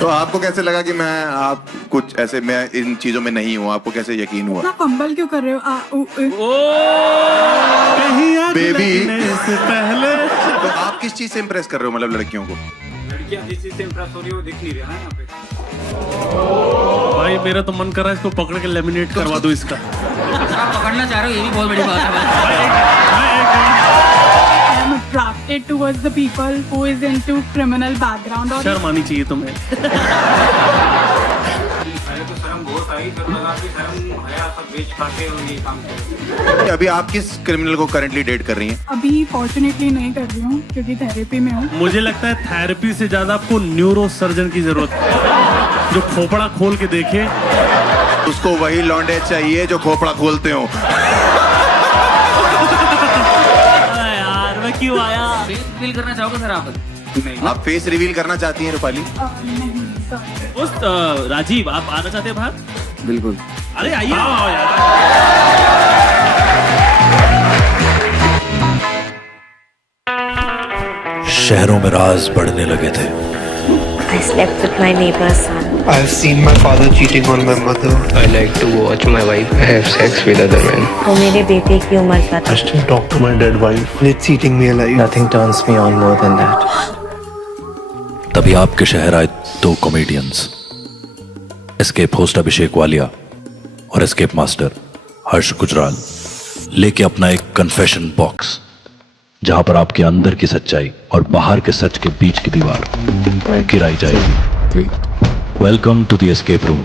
तो आपको कैसे लगा कि आप कुछ ऐसे मैं इन चीजों में नहीं हूँ? आपको कैसे यकीन हुआ? फंबल क्यों कर रहे हो? बेबी से पहले तो आप किस चीज से इम्प्रेस कर रहे हो, मतलब लड़कियों को? लड़कियां जिस चीज से इम्प्रेस हो रही है वो दिख नहीं रहा है यहाँ पे। भाई मेरा तो मन कर रहा है इसको पकड़ के लेमिनेट करवा दो इसका। आप पकड़ना चाह रहे हो ये भी बहुत बड़ी बात है। I am attracted towards the people who is into criminal background और शर्म आनी चाहिए तुम्हें। पहले तो शर्म बहुत आई, फिर लगा कि शर्म हया सब बेच खाते और ये काम करते। अभी आप किस क्रिमिनल को करंटली डेट कर रही हैं? अभी फॉर्चुनेटली नहीं कर रही हूँ क्योंकि थेरेपी में हूँ। मुझे लगता है थेरेपी से ज्यादा आपको न्यूरो सर्जन की जरूरत है, जो खोपड़ा खोल के देखे। उसको वही लौंडे चाहिए जो खोपड़ा खोलते हो। यार मैं क्यों आया? फेस रिवील करना चाहोगे सर आप? नहीं। आप फेस रिवील करना चाहती हैं रूपाली? नहीं sorry। उस राजीव आप आना चाहते हैं बाहर? बिल्कुल। अरे आइए यार। शहरों में राज बढ़ने लगे थे। I slept with my neighbor's son. I've seen my father cheating on my mother. I like to watch my wife have sex with other men. वो मेरे बेटे की उम्र का था। I still talk to my dead wife. It's eating me alive. Nothing turns me on more than that. तभी आपके शहर आए दो कॉमेडियंस, एस्केप होस्ट अभिषेक वालिया और एस्केप मास्टर हर्ष गुजराल, लेके अपना एक कन्फेशन बॉक्स, जहां पर आपके अंदर की सच्चाई और बाहर के सच के बीच की दीवार गिराई जाएगी। Welcome to the escape room,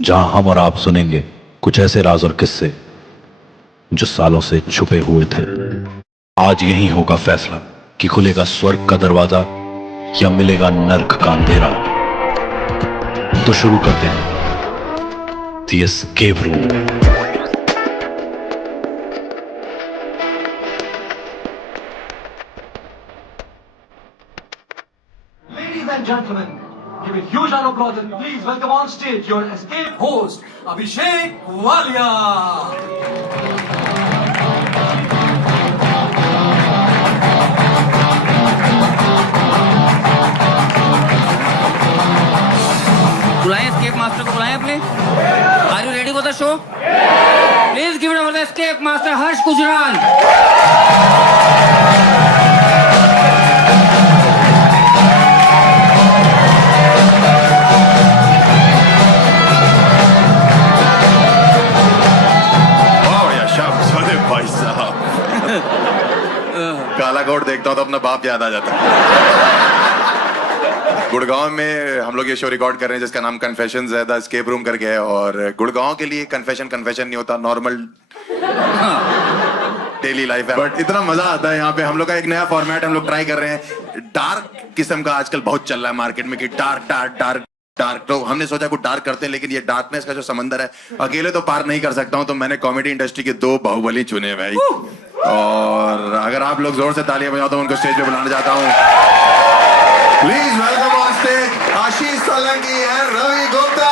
जहां हम और आप सुनेंगे कुछ ऐसे राज और किस्से जो सालों से छुपे हुए थे। आज यही होगा फैसला कि खुलेगा स्वर्ग का दरवाजा या मिलेगा नर्क का अंधेरा। तो शुरू करते हैं the escape room. Ladies and gentlemen, give a huge round of applause and please welcome on stage your escape host, Abhishek Walia. बुलाएं एस्केप मास्टर को, बुलाएं अपने। Are you ready for the show? Please give it up for the escape master Harsh Gujral. भाई साहब काला coat देखता हूँ तो अपना बाप याद आ जाता है। गुड़गांव में हम लोग ये शो रिकॉर्ड कर रहे हैं जिसका नाम कन्फेशंस है, द एस्केप रूम करके है। और गुड़गांव के लिए कन्फेशन नहीं होता, नॉर्मल डेली लाइफ है, बट इतना मजा आता है यहाँ पे। हम लोग का एक नया फॉर्मेट हम लोग ट्राई कर रहे हैं। डार्क किस्म का आजकल बहुत चल रहा है मार्केट में कि डार्क डार्क डार्क डार्क। तो हमने सोचा कुछ डार्क करते हैं, लेकिन ये डार्कनेस का जो समंदर है अकेले तो पार नहीं कर सकता हूं, तो मैंने कॉमेडी इंडस्ट्री के दो बाहुबली चुने भाई। और अगर आप लोग जोर से तालियां बजाओ तो उनको स्टेज पे बुलाना चाहता हूं। Please welcome on stage Ashish Solanki and Ravi Gupta.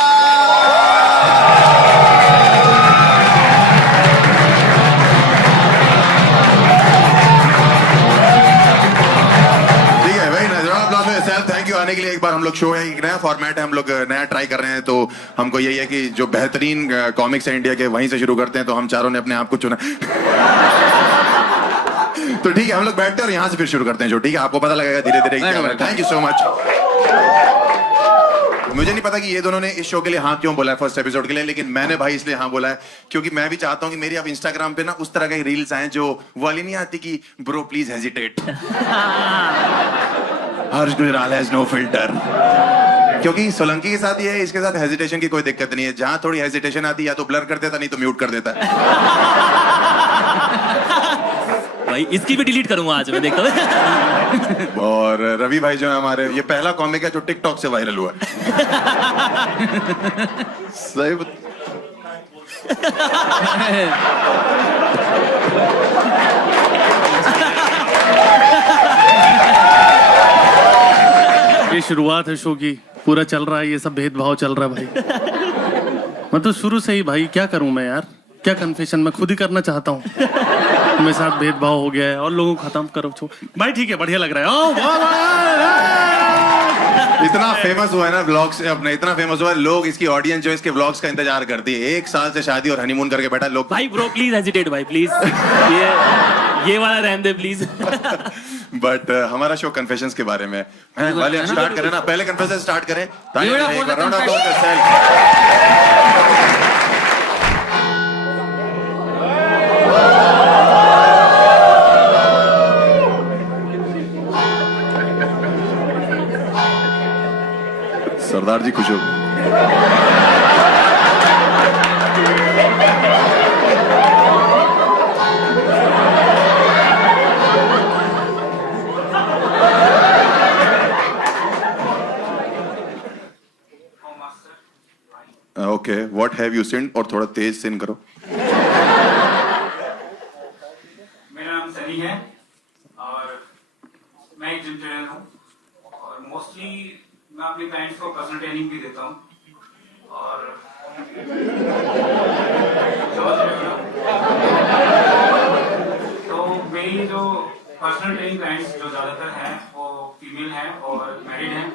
Thank you आने के लिए। एक बार हम लोग शो है, एक नया फॉर्मेट है, हम लोग नया ट्राई कर रहे हैं, तो हमको यही है कि जो बेहतरीन कॉमिक्स है इंडिया के वहीं से शुरू करते हैं। तो हम चारों ने अपने आप को चुना। तो ठीक है, हम लोग बैठते हैं और यहाँ से फिर शुरू करते हैं शो। ठीक है, आपको पता लगेगा धीरे धीरे। Thank you so much. मुझे नहीं पता कि ये दोनों ने इस शो के लिए हाँ क्यों बोला है फर्स्ट एपिसोड के लिए, लेकिन मैंने भाई इसलिए हाँ बोला है क्योंकि मैं भी चाहता हूँ कि मेरी अब इंस्टाग्राम पे ना उस तरह के रील्स आए जो वाली नहीं आती कि bro please hesitate, Harsh Gujral has no filter. क्योंकि सोलंकी के साथ ये है, इसके साथ हेजिटेशन की कोई दिक्कत नहीं है। जहां थोड़ी हेजिटेशन आती है या तो ब्लर कर देता, नहीं तो म्यूट कर देता है। भाई इसकी भी डिलीट करूंगा आज मैं, देखता हूँ। और रवि भाई जो है हमारे, ये पहला कॉमिक है जो टिकटॉक से वायरल हुआ है। सही ये शुरुआत है शो की, पूरा चल रहा है, ये सब भेदभाव चल रहा है भाई। मतलब शुरू से ही भाई क्या करूं मैं यार, क्या कन्फेशन मैं खुद ही करना चाहता हूँ। मेरे साथ भेदभाव हो गया है और लोगों को खत्म करो भाई। ठीक है, बढ़िया लग रहा है। इतना फेमस हुआ है ना व्लॉग से अपने, इतना फेमस हुआ है, लोग इसकी ऑडियंस जो इसके व्लॉग्स का इंतजार करती है। 1 साल से शादी और हनीमून करके बैठा लोग। भाई ब्रो प्लीज हेजिटेट भाई प्लीज, ये वाला रहने दे प्लीज। बट हमारा शो कन्फेशंस के बारे में है। वाले स्टार्ट करें ना, पहले कन्फेशन स्टार्ट करें। राउंड ऑफ सरदार जी खुश हो। ओके, व्हाट हैव यू सिन? और थोड़ा तेज सिन करो। मेरा नाम सनी है और मैं एक जिम ट्रेनर हूँ और मोस्टली मैं अपने क्लाइंट्स को पर्सनल ट्रेनिंग भी देता हूँ और तो मेरी जो पर्सनल ट्रेनिंग क्लाइंट्स जो ज्यादातर हैं वो फीमेल हैं और मैरिड हैं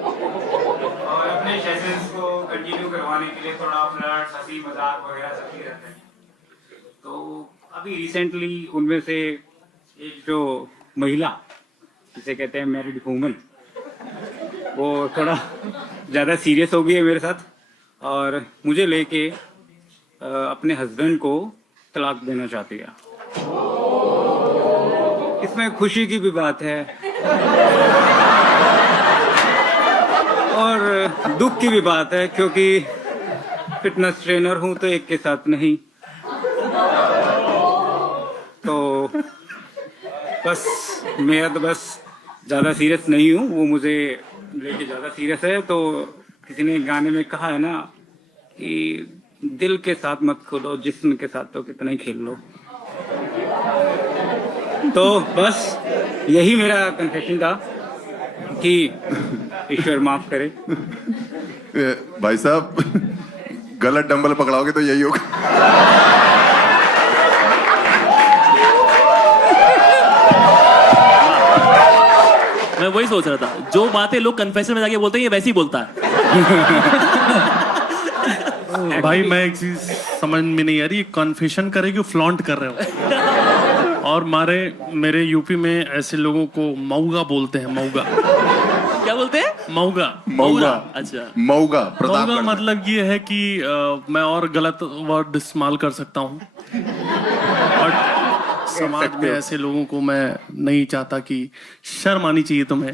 और अपने सेशंस को कंटिन्यू करवाने के लिए थोड़ा फ्लर्ट, हंसी मजाक वगैरह चलती रहते हैं। तो अभी रिसेंटली उनमें से एक जो महिला जिसे कहते हैं मैरिड वूमन, वो थोड़ा ज़्यादा सीरियस हो गई है मेरे साथ और मुझे लेके अपने हस्बैंड को तलाक देना चाहती है। इसमें खुशी की भी बात है और दुख की भी बात है क्योंकि फिटनेस ट्रेनर हूं तो एक के साथ नहीं। तो बस मेरा तो बस ज़्यादा सीरियस नहीं हूँ, वो मुझे लेके ज़्यादा सीरियस है। तो किसी ने गाने में कहा है ना कि दिल के साथ मत खेलो, जिस्म के साथ तो कितना ही खेल लो। तो बस यही मेरा कन्फेशन था कि ईश्वर माफ करे। भाई साहब गलत डंबल पकड़ाओगे तो यही होगा। मैं वही सोच रहा था, जो बातें लोग कन्फेशन में जाके बोलते हैं ये वैसे ही बोलता है। भाई मैं एक चीज समझ में नहीं आ रही, कन्फेशन करे कि फ्लॉन्ट कर रहे हो। और मेरे यूपी में ऐसे लोगों को मऊगा बोलते हैं। मऊगा क्या बोलते हैं? मऊगा। मऊगा, अच्छा मऊगा। मऊगा मतलब ये है कि मैं और गलत वर्ड इस्तेमाल कर सकता हूँ और समाज में ऐसे लोगों को मैं नहीं चाहता कि शर्म आनी चाहिए तुम्हें।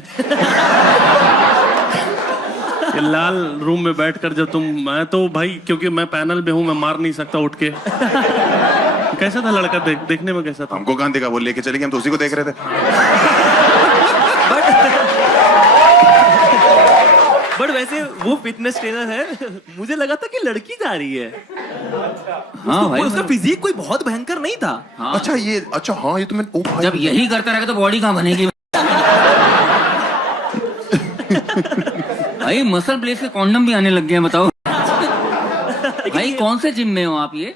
ये लाल रूम में बैठकर जब मैं तो भाई क्योंकि मैं पैनल में हूँ, मैं मार नहीं सकता उठ के। कैसा था लड़का? देखने में कैसा था? हमको कहाँ देखा, वो लेके चले गए, हम तो उसी को देख रहे थे। बट वैसे वो फिटनेस ट्रेनर है, मुझे लगा था कि लड़की जा रही है। हाँ भाई, उसका फिजिक कोई बहुत भयंकर नहीं था। हाँ। अच्छा ये तो मैं जब यही करता रहेगा तो बॉडी कहाँ बनेगी? भाई मसल प्लेस के कॉन्डम भी आने लग गए हैं, बताओ। भाई कौन से जिम में हो आप? ये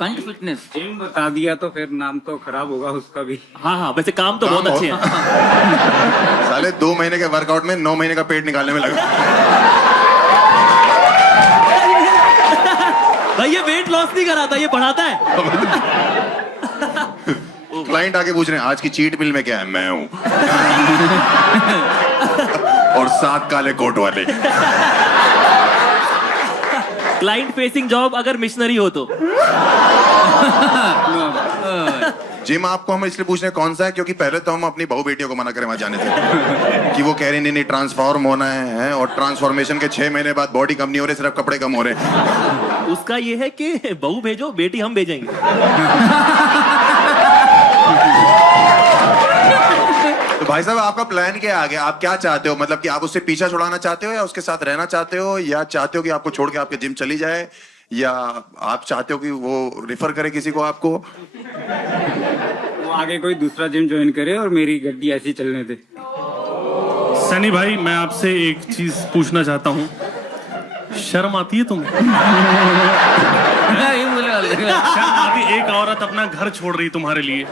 कंट फिटनेस जिम बता दिया तो फिर नाम तो खराब होगा उसका भी। हाँ, वैसे काम तो बहुत अच्छे हैं। साले 2 महीने के वर्कआउट में 9 महीने का पेट निकालने में लगा। भाई ये वेट लॉस नहीं कराता, ये बढ़ाता है। क्लाइंट आके पूछ रहे हैं आज की चीट मिल में क्या है? मैं हूं। और 7 काले कोट वाले। क्लाइंट फेसिंग जॉब अगर मिशनरी हो तो। जिम आपको हम इसलिए पूछ रहे हैं कौन सा है, क्योंकि पहले तो हम अपनी बहू बेटियों को मना करें वहां जाने से कि वो कह रही नहीं ट्रांसफॉर्म होना है और ट्रांसफॉर्मेशन के 6 महीने बाद बॉडी कम नहीं हो रही, सिर्फ कपड़े कम हो रहे। उसका ये है कि बहू भेजो, बेटी हम भेजेंगे। तो भाई साहब आपका प्लान क्या है आगे? आप क्या चाहते हो? मतलब कि आप उससे पीछा छुड़ाना चाहते हो या उसके साथ रहना चाहते हो, या चाहते हो कि आपको छोड़ के आपके जिम चली जाए, या आप चाहते हो कि वो रिफर करे किसी को आपको? वो आगे कोई दूसरा जिम ज्वाइन करे और मेरी गड्डी ऐसी चलने दे। सनी भाई मैं आपसे एक चीज पूछना चाहता हूँ, शर्म आती है तुम्हें? शर्म आती? एक औरत अपना घर छोड़ रही तुम्हारे लिए,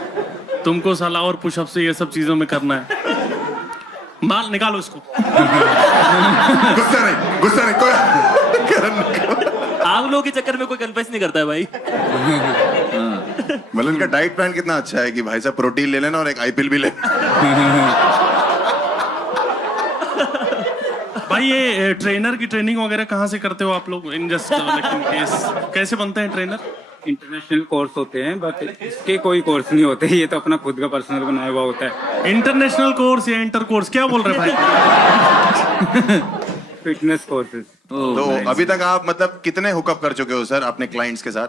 तुमको साला और पुशअप से ये सब चीजों में करना है। माल निकालो इसको। गुस्सा नहीं कोई। आप लोगों के चक्कर में कोई कन्फेस नहीं करता है भाई। मतलब इनका डाइट प्लान कितना अच्छा है कि भाई साहब प्रोटीन ले लेना और एक आईपीएल भी ले। भाई ये ट्रेनर की ट्रेनिंग वगैरह कहाँ से करते हो आप लोग? इन जस्ट कैसे बनते हैं ट्रेनर? इंटरनेशनल कोर्स होते हैं, बट इसके कोई कोर्स नहीं होते, ये तो अपना खुद का पर्सनल बनाया हुआ होता है। इंटरनेशनल कोर्स या इंटर कोर्स क्या बोल रहे हैं भाई? Fitness courses. तो अभी तक आप मतलब कितने हुकअप कर चुके हो सर अपने क्लाइंट्स के साथ?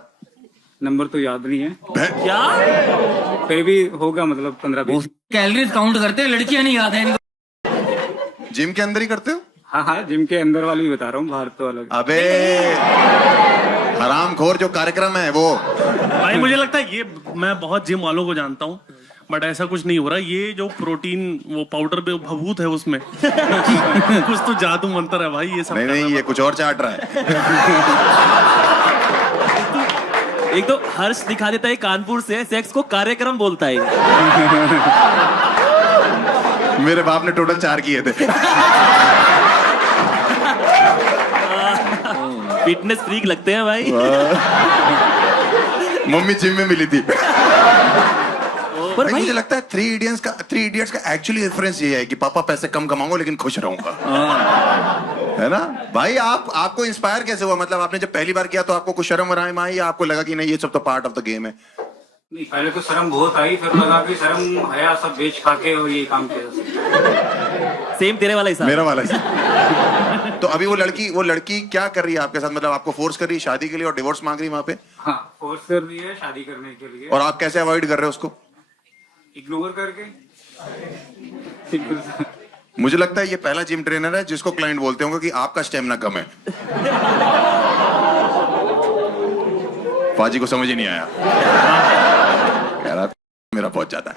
नंबर तो याद नहीं है, क्या फिर भी होगा मतलब 15-20। कैलोरीज काउंट करते हैं, लड़कियां नहीं याद है इनको। जिम के अंदर ही करते हो? हाँ, जिम के अंदर वाली भी बता रहा हूँ, बाहर तो अलग। अबे हरामखोर जो कार्यक्रम है वो। भाई मुझे लगता है ये, मैं बहुत जिम वालों को जानता हूँ, बट ऐसा कुछ नहीं हो रहा। ये जो प्रोटीन वो पाउडर पे भभूत है उसमें कुछ तो जादू मंत्र है भाई। ये सब नहीं, ये कुछ और चाट रहा है। एक तो हर्ष दिखा देता है कानपुर से, सेक्स को कार्यक्रम बोलता है। मेरे बाप ने टोटल 4 किए थे। फिटनेस फ्रीक लगते हैं भाई। मम्मी जिम में मिली थी। पर भाई मुझे लगता है 3 इडियट्स का एक्चुअली रेफरेंस ये है कि पापा पैसे कम कमाऊंगा लेकिन खुश रहूंगा। है ना भाई? आपको इंस्पायर कैसे हुआ? मतलब आपने जब पहली बार किया तो आपको कुछ शर्म वरम आई या आपको लगा कि नहीं ये सब तो पार्ट ऑफ द गेम है? नहीं, पहले तो शर्म बहुत आई, फिर लगा कि शर्म हया सब बेच खा के और ये काम किया। सेम तेरे वाला हिसाब, मेरा वाला हिसाब। तो अभी वो लड़की क्या कर रही है आपके साथ? मतलब आपको फोर्स कर रही है शादी के लिए और डिवोर्स मांग रही है वहाँ पे? हाँ, फोर्स कर रही है शादी करने के लिए। और आप कैसे अवॉइड कर रहे हो उसको? इग्नोर करके। मुझे लगता है ये पहला जिम ट्रेनर है जिसको क्लाइंट बोलते होंगे कि आपका स्टेमिना कम है। पाजी को समझ ही नहीं आया, कह रहा मेरा पहुंच जाता है।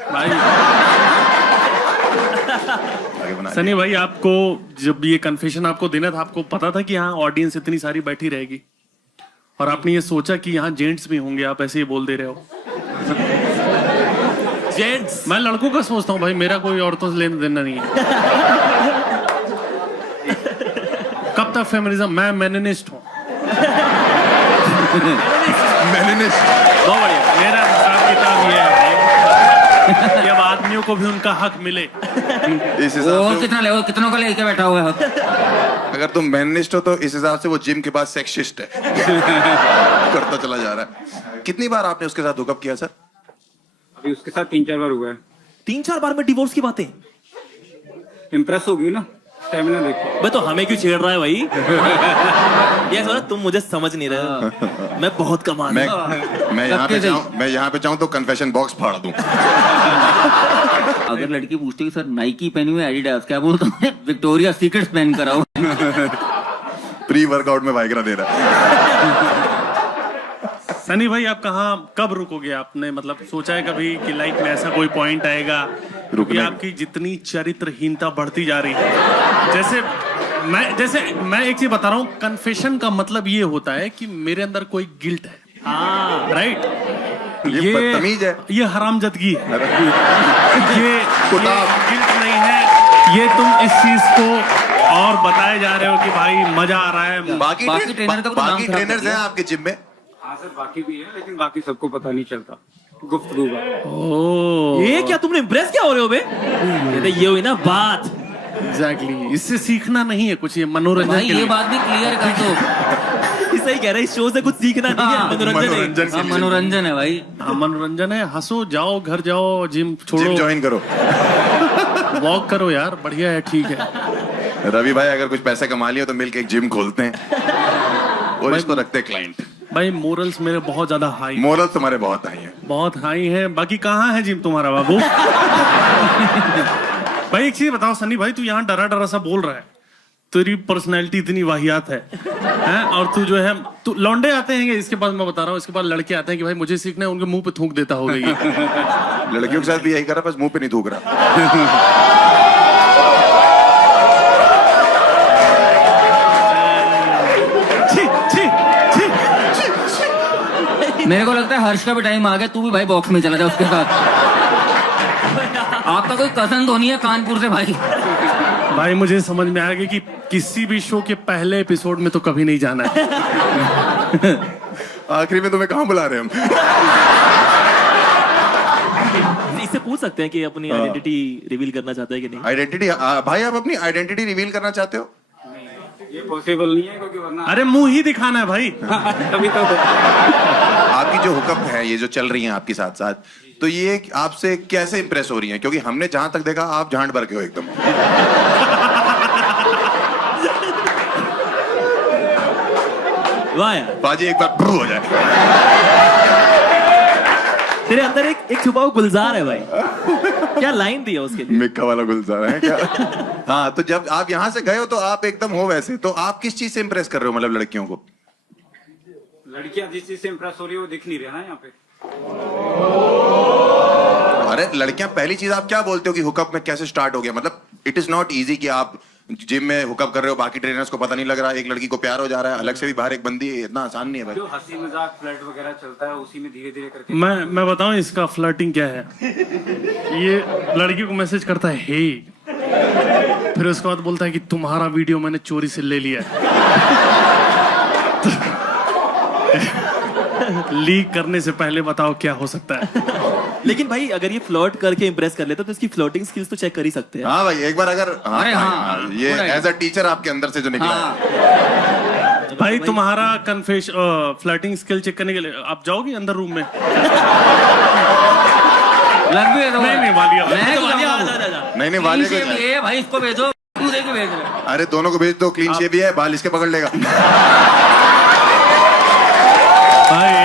सनी भाई, आपको जब ये कन्फेशन आपको देना था, आपको पता था कि यहाँ ऑडियंस इतनी सारी बैठी रहेगी और आपने ये सोचा कि यहाँ जेंट्स भी होंगे, आप ऐसे ही बोल दे रहे हो? जेंट्स? मैं लड़कों का सोचता हूँ भाई, मेरा कोई औरतों से लेना देना नहीं है। कब तक फेमिनिज्म? मैं मेनिनिस्ट हूँ। बहुत बढ़िया। मेरा हिसाब किताब ये है कि अब आदमियों को भी उनका हक मिले। इस हिसाब से कितनों का लेके बैठा हुआ है? अगर तुम मेनिस्ट हो तो इस हिसाब से वो जिम के बाद सेक्सिस्ट है। करता चला जा रहा है। कितनी बार आपने उसके साथ हुकअप किया सर? अभी उसके साथ 3-4 बार हुआ है। 3-4 बार में डिवोर्स की बातें? इम्प्रेस हो गई ना, स्टेमिना देखो। मैं तो हमें क्यों छेड़ रहा है भाई? ये सोना, तुम मुझे समझ नहीं रहे हो। मैं बहुत कमा मैं यहाँ पे चाहूँ तो कन्फेशन बॉक्स फाड़ दूं। अगर लड़की पूछती है सर नाइकी पहनी हुई एडिडास, क्या बोलता हूँ? विक्टोरिया सीक्रेट्स पहन कर आओ। प्री वर्कआउट में वाइग्रा दे रहा है। सनी भाई, आप कब रुकोगे? आपने मतलब सोचा है कभी कि लाइफ में ऐसा कोई पॉइंट आएगा कि आपकी जितनी चरित्रहीनता बढ़ती जा रही है? जैसे मैं एक चीज बता रहा हूँ, कन्फेशन का मतलब ये होता है कि मेरे अंदर कोई गिल्ट है। हाँ, राइट। ये बदतमीज है, ये हरामजदगी है, ये गिल्ट नहीं है। ये तुम इस चीज को और बताए जा रहे हो कि भाई मजा आ रहा है। बाकी ट्रेनर्स हैं आपके जिम में? हाँ सर, बाकी भी है, लेकिन बाकी सबको पता नहीं चलता। गुफ्तगू का। ये क्या तुमने इम्प्रेस क्या हो रहे हो बे? ये हुई ना बात। एग्जैक्टली, इससे सीखना नहीं है कुछ, ये मनोरंजन के लिए। ये बात भी क्लियर कर दो। सही कह रहा है, इस शो से कुछ सीखना नहीं है, मनोरंजन है भाई। हाँ, मनोरंजन है। हंसो, जाओ घर जाओ, जिम छोड़ो, जिम ज्वाइन करो, वॉक करो यार, बढ़िया है, ठीक है। रवि भाई अगर कुछ पैसे कमा लिया तो मिलके एक जिम खोलते हैं और इसको रखते हैं क्लाइंट। भाई मोरल्स मेरे बहुत ज्यादा हाई। मोरल्स तुम्हारे बहुत हाई हैं। बहुत हाई है। बाकी कहाँ है जिम तुम्हारा बाबू? भाई एक चीज बताओ सनी भाई, तू यहाँ डरा डरा सा बोल रहा है, तेरी पर्सनैलिटी इतनी वाहियात है, और तू जो है, तू लौंडे आते हैं इसके बाद, मैं बता रहा हूँ, इसके बाद लड़के आते हैं कि भाई मुझे सीखना है, उनके मुंह पे थूक देता होगा ये। लड़कियों के साथ भी यही कर रहा, बस मुंह पे नहीं थूक रहा। मेरे को लगता है हर्ष का भी टाइम आ गया, तू भी भाई बॉक्स में चला जा उसके साथ। आपका कोई कजन तो नहीं है कानपुर से भाई? भाई मुझे समझ में आ गया कि किसी भी शो के पहले एपिसोड में तो कभी नहीं जाना है। आखिरी में तुम्हें कहाँ बुला रहे हैं हम? इससे पूछ सकते हैं कि अपनी आइडेंटिटी रिवील करना चाहता है कि नहीं। आइडेंटिटी भाई, आप अपनी आइडेंटिटी रिवील करना चाहते हो? ये पॉसिबल नहीं है क्योंकि वरना अरे मुंह ही दिखाना है भाई। तभी तो आपकी जो हुकअप है, ये जो चल रही हैं आपके साथ साथ, तो ये आपसे कैसे इंप्रेस हो रही हैं? क्योंकि हमने जहां तक देखा आप झांड भर के हो एकदम। वाह यार, बाजी एक बार ब्रू हो जाए। तेरे अंदर एक छुपा हुआ गुलजार है भाई। क्या लाइन दी है उसके लिए? मिक्का वाला गुलजार है क्या? हाँ, तो जब आप यहाँ से गए हो तो आप एकदम हो वैसे, तो आप किस चीज से इंप्रेस कर रहे हो मतलब लड़कियों को? लड़कियां जिस चीज से इम्प्रेस हो रही है वो दिख नहीं रहा ना यहाँ पे। अरे लड़कियां, पहली चीज आप क्या बोलते हो कि हुकअप में कैसे स्टार्ट हो गया? मतलब इट इज नॉट इजी कि आप जिम में हुकअप कर रहे हो, बाकी ट्रेनर्स को पता नहीं लग रहा, एक लड़की को प्यार हो जा रहा है, अलग से भी बाहर एक बंदी है, इतना आसान नहीं है भाई। जो हंसी मजाक फ्लर्ट वगैरह चलता है उसी में धीरे धीरे करके। मैं बताऊं इसका फ्लर्टिंग क्या है? ये लड़की को मैसेज करता है हे, फिर उसके बाद बोलता है कि तुम्हारा वीडियो मैंने चोरी से ले लिया है। लीक करने से पहले बताओ क्या हो सकता है? लेकिन भाई अगर ये फ्लर्ट करके इंप्रेस कर लेता तो इसकी फ्लर्टिंग स्किल्स तो चेक कर ही सकते हैं। हाँ भाई, एक बार अगर अरे हाँ, ये एज अ टीचर आपके अंदर से जो निकला है। भाई तुम्हारा कन्फेश फ्लर्टिंग स्किल चेक करने के लिए आप जाओगे अंदर रूम में? लग भी है तो नहीं वालिया, नहीं वाले को ये भाई इसको भेजो, तू देके भेज रहे। अरे दोनों को भेज दो, क्लीन शेव भी है, बाल इसके पकड़ लेगा। भाई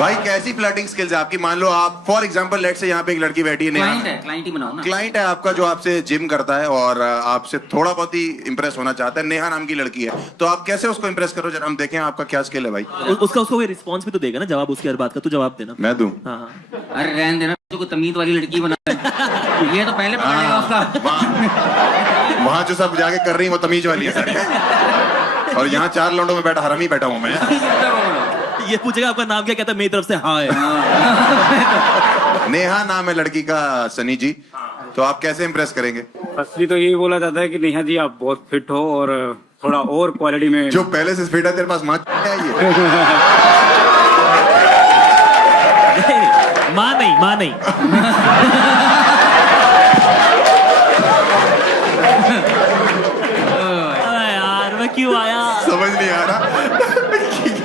भाई कैसी फ्लर्टिंग स्किल्स है आपकी? मान लो आप फॉर एग्जांपल लेट से यहाँ पे एक लड़की बैठी है, क्लाइंट ही बनाओ ना। क्लाइंट है आपका जो आपसे जिम करता है और आपसे थोड़ा बहुत ही इंप्रेस होना चाहता है, नेहा नाम की लड़की है, तो आप कैसे उसको इंप्रेस करो? जरा हम देखें आपका क्या स्किल है भाई। उसका कोई रिस्पॉन्स भी तो देगा ना, जवाब उसकी हर बात का तू जवाब देना। मैं दूं? हाँ। अरे रहने देना, को तमीज वाली लड़की बना ये तो पहले पकड़ेगा उसका। वहाँ जो सब जाके कर रही है वो तमीज वाली है सर, और यहाँ 4 लौंडों में बैठा हरामी बैठा हूँ मैं। ये पूछेगा आपका नाम क्या? कहता है मेरी तरफ से हाँ है। नेहा नाम है लड़की का, सनी जी, तो आप कैसे इंप्रेस करेंगे? असली तो यही बोला जाता है कि नेहा जी आप बहुत फिट हो और थोड़ा और क्वालिटी में। जो पहले से फिट है तेरे पास माँ है ये? माँ नहीं। यार मैं क्यों आया समझ नहीं आ रहा।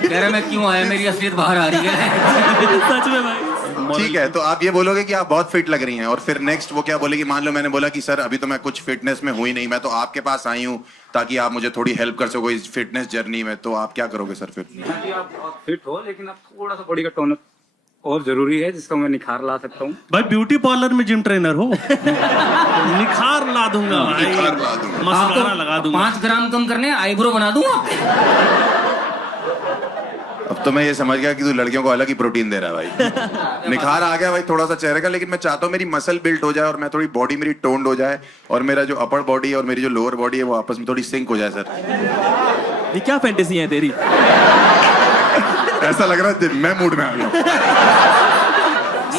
कह रहा मैं क्यों आया, मेरी असलियत बाहर आ रही है। सच में भाई। ठीक है, तो आप ये बोलोगे कि आप बहुत फिट लग रही हैं, और फिर नेक्स्ट वो क्या बोलेगी? मान लो मैंने बोला कि सर अभी तो मैं कुछ फिटनेस में हुई नहीं, मैं तो आपके पास आई हूँ ताकि आप मुझे थोड़ी हेल्प कर सको इस फिटनेस जर्नी में, तो आप क्या करोगे सर फिर? आप बहुत फिट हो लेकिन आप थोड़ा सा बॉडी का टोन और जरूरी है जिसका मैं निखार ला सकता हूँ। भाई ब्यूटी पार्लर में जिम ट्रेनर हो, निखार ला दूंगा भाई, निखार ला दूंगा, मस्कारा लगा दूंगा, 5 ग्राम कम करने आईब्रो बना दूंगा। अब तो मैं ये समझ गया कि तू लड़कियों को अलग ही प्रोटीन दे रहा है भाई। निखार आ गया भाई थोड़ा सा चेहरे का, लेकिन मैं चाहता हूँ मेरी मसल बिल्ट हो जाए और मैं थोड़ी बॉडी मेरी टोन्ड हो जाए, और मेरा जो अपर बॉडी है और मेरी जो लोअर बॉडी है वो आपस में थोड़ी सिंक हो जाए सर। ये क्या फैंटेसी है तेरी? ऐसा लग रहा है मैं मूड में आ गया।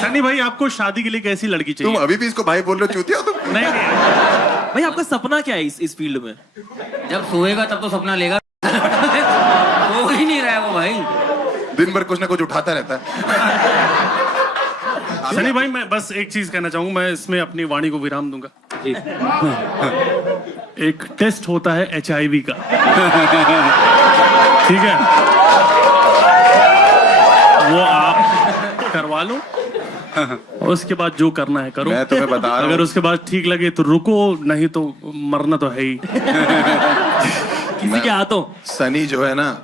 सनी भाई आपको शादी के लिए कैसी लड़की चाहिए? तुम अभी भी इसको भाई बोल रहे हो, चूतिया तुम? नहीं भाई आपका सपना क्या है इस फील्ड में? जब सोएगा तब तो सपना लेगा। सो ही नहीं रहा है वो भाई, दिन भर कुछ ना कुछ उठाता रहता है। सनी भाई मैं बस एक चीज कहना चाहूंगा, मैं इसमें अपनी वाणी को विराम दूंगा। एक टेस्ट होता है HIV का, ठीक है, वो आप करवा लो, और उसके बाद जो करना है करो। मैं तुम्हें बता रहा हूं, अगर उसके बाद ठीक लगे तो रुको, नहीं तो मरना तो है ही। किसी के हाथों। सनी जो है ना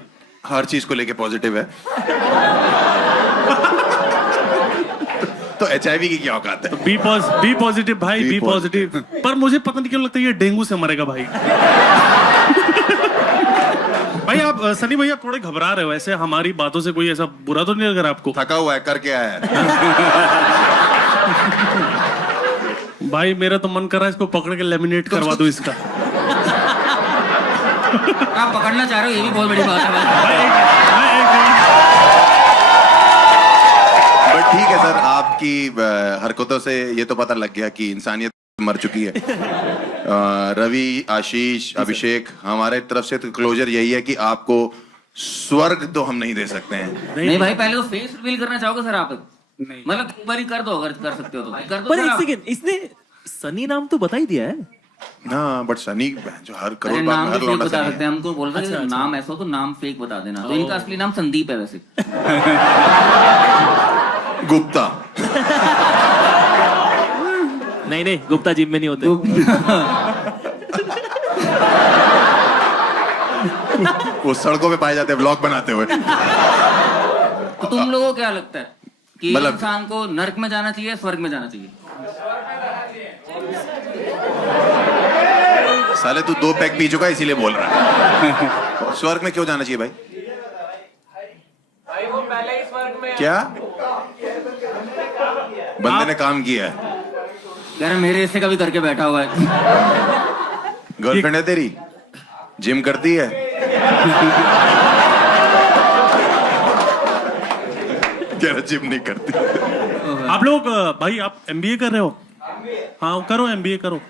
हर चीज को लेके पॉजिटिव है। तो HIV की क्या औकात है? बी पॉजिटिव भाई, बी पॉजिटिव। पर मुझे पता नहीं क्यों लगता है ये डेंगू से मरेगा भाई। भाई आप सनी भाई आप थोड़े घबरा रहे हो, ऐसे हमारी बातों से कोई ऐसा बुरा तो नहीं लग रहा आपको? थका हुआ है, करके आया है। भाई मेरा तो मन कर रहा है इसको पकड़ के लेमिनेट करवा दो इसका। आप पकड़ना चाह रहे हो, ये भी बहुत बड़ी बात है। बट ठीक है सर, आपकी हरकतों से ये तो पता लग गया कि इंसानियत मर चुकी है। रवि, आशीष, अभिषेक, हमारे तरफ से तो क्लोजर यही है कि आपको स्वर्ग तो हम नहीं दे सकते हैं। नहीं भाई, पहले तो फेस रिवील करना चाहोगे सर आप? मतलब एक बार ही कर दो, अगर कर सकते हो तो कर दो। पर सर एक आप। सेकंड, इसने सनी नाम तो बता ही दिया है। हाँ, बट सनी जो हर अरे करोड़ बार नाम में तो हर फेक लौंडा बता सनी सकते हैं, हमको बोल रहे हैं नाम ऐसा हो तो नाम फेक बता देना। तो इनका असली नाम संदीप है वैसे। है। गुप्ता। नहीं, गुप्ता जिम में नहीं होते। वो सड़कों पे पाए जाते हैं व्लॉग बनाते हुए। तो तुम लोगों को क्या लगता है कि मतलब- इंसान को नर्क में जाना चाहिए, स्वर्ग में जाना चाहिए? साले तू 2 पैक पी चुका है इसीलिए बोल रहा है। स्वर्ग में क्यों जाना चाहिए भाई? क्या बंदे ने काम किया है? कह रहे मेरे हिस्से का भी करके बैठा हुआ है। गर्लफ्रेंड है तेरी? जिम करती है? कह रहा जिम नहीं करती। आप लोग भाई आप MBA कर रहे हो? हाँ करो, MBA करो।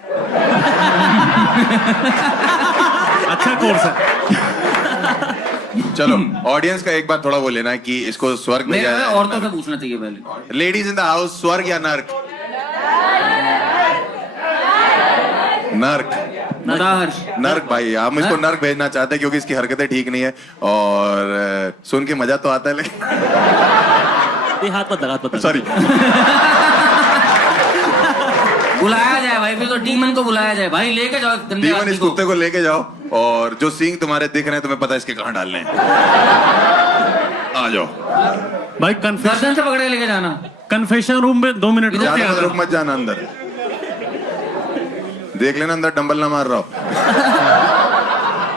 अच्छा कोर्स है। चलो ऑडियंस का एक बार थोड़ा वो लेना है कि इसको स्वर्ग में मेरे जाए। औरतों से पूछना चाहिए पहले। लेडीज इन द हाउस, स्वर्ग या नर्क? नर्क। हर्ष नर्क भाई, आप मुझको नर्क भेजना चाहते हैं क्योंकि इसकी हरकतें ठीक नहीं है और सुन के मजा तो आता है लेकिन हाथ मत लगा। सॉरी। बुलाया जाए भाई, फिर तो डीमन को बुलाया जाए भाई, लेके जाओ गंदे डीमन आदमी इस को। कुत्ते को लेके जाओ और जो सींग तुम्हारे दिख रहे हैं तुम्हें पता है इसके कहाँ डालने हैं। आ जाओ भाई। गर्दन से पकड़ के लेके जाना। कन्फेशन रूम में 2 मिनट रुक ज्यादा के रुक मत जाना अंदर, देख लेना अंदर डंबल ना मार रहा हो।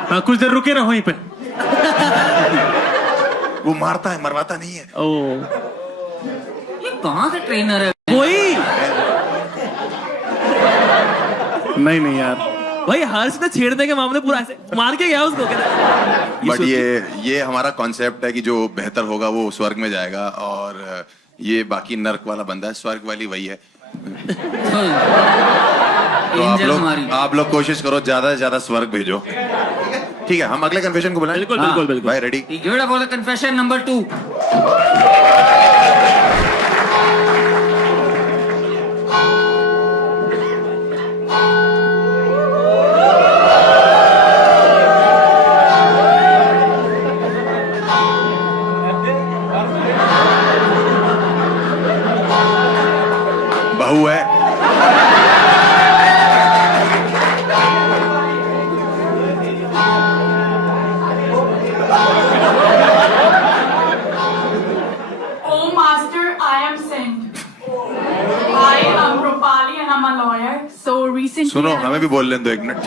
हाँ, कुछ देर रुके रहो वहीं पे। वो मारता है, मरवाता नहीं है। ओ ये कहाँ से ट्रेनर है? वही नहीं यार भाई, हर्ष ने छेड़ने के मामले पूरा ऐसे मार के गया उसको। बट ये हमारा कॉन्सेप्ट है कि जो बेहतर होगा वो स्वर्ग में जाएगा और ये बाकी नर्क वाला बंदा है, स्वर्ग वाली वही है। तो आप लोग कोशिश करो ज्यादा से ज्यादा स्वर्ग भेजो। ठीक है, हम अगले कन्फेशन को बुलाएं। बिल्कुल। भाई रेडी? Confession number 2। बहू है। Oh, Master, I am sent. Hi, I'm Rupali and I'm a lawyer. So recently, सुनो, हमें भी बोल लें दो 1 minute.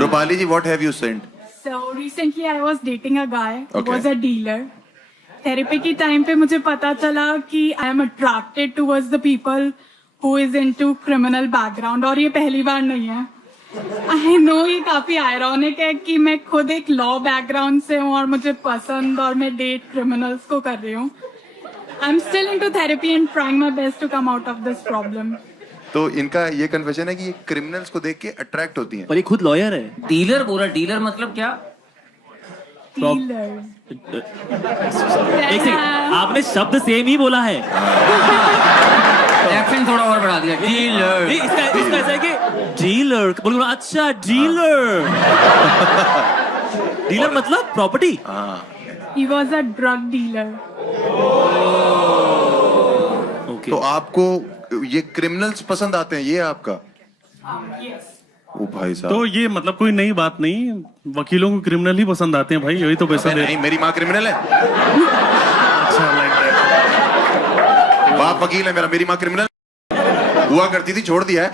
Rupali ji, what have you sent? So recently, I was dating a guy who Okay. was a dealer. Therapy की time पे मुझे पता चला कि I am attracted towards the people who is into criminal background, और ये पहली बार नहीं है। आई नो ये काफी आयरॉनिक है कि मैं खुद एक लॉ बैकग्राउंड से हूँ और मुझे पसंद और मैं डेट क्रिमिनल्स को कर रही हूँ। I am still into therapy and trying my best to come out of this problem. तो इनका ये कन्फेशन है कि ये क्रिमिनल्स को देख के अट्रैक्ट होती हैं। पर ये खुद लॉयर है। डीलर बोला, डीलर मतलब क्या? एक सेकंड, आपने शब्द सेम ही बोला है। एक्शन थोड़ा और बढ़ा दिया। डीलर। इसका ऐसा है कि डीलर बोलो। अच्छा डीलर। डीलर मतलब property. He was a drug dealer. तो आपको ये क्रिमिनल्स पसंद आते हैं, ये आपका? Yes. ओ भाई साहब, तो ये मतलब कोई नई बात नहीं, वकीलों को क्रिमिनल ही पसंद आते हैं भाई, यही तो पैसा दे। नहीं, मेरी माँ क्रिमिनल है। अच्छा लाइक दैट। बाप वकील है मेरा, मेरी माँ क्रिमिनल हुआ करती थी, छोड़ दिया है।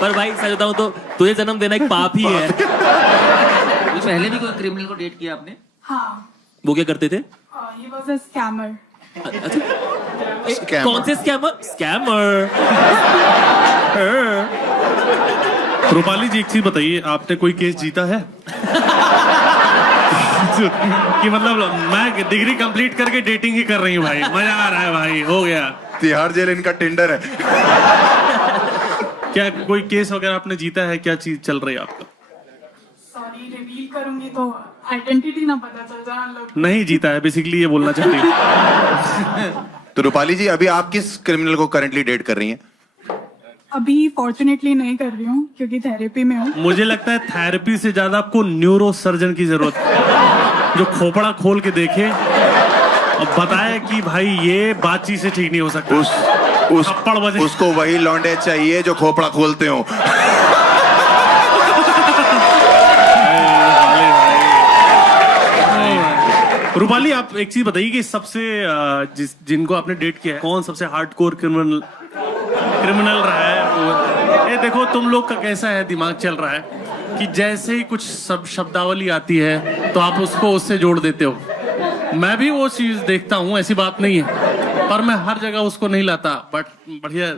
पर भाई सच बताऊं तो तुझे जन्म देना एक पाप ही है। पहले भी कोई क्रिमिनल को डेट किया आपने? हाँ। वो क्या करते थे? He was a scammer. कौन से स्कैमर? स्कैमर। रूपाली जी एक चीज बताइए, आपने कोई केस जीता है? कि मतलब मैं डिग्री कंप्लीट करके डेटिंग ही कर रही हूँ भाई, मजा आ रहा है भाई, हो गया। तिहाड़ जेल इनका टिंडर है। क्या कोई केस वगैरह आपने जीता है? क्या चीज चल रही है आपका? सॉरी, रिवील करूंगी तो आइडेंटिटी ना पता चल जाए हम लोग। नहीं जीता है, बेसिकली ये बोलना चाहती हूँ। तो रूपाली जी, अभी आप किस क्रिमिनल को करंटली डेट कर रही हैं? अभी फॉर्चुनेटली नहीं कर रही हूँ क्योंकि थेरेपी में हूँ। मुझे लगता है थेरेपी से ज्यादा आपको न्यूरो सर्जन की जरूरत है, जो खोपड़ा खोल के देखे और बताए कि भाई ये बातचीत से ठीक नहीं हो सकता। उसको वही लौंडे चाहिए जो खोपड़ा खोलते हो। रूपाली, आप एक चीज बताइए कि सबसे जिनको आपने डेट किया है, कौन सबसे हार्डकोर क्रिमिनल रहा है? ये देखो तुम लोग का कैसा है दिमाग चल रहा है कि जैसे ही कुछ सब शब्दावली आती है तो आप उसको उससे जोड़ देते हो। मैं भी वो चीज देखता हूँ, ऐसी बात नहीं है, पर मैं हर जगह उसको नहीं लाता। बट बढ़िया।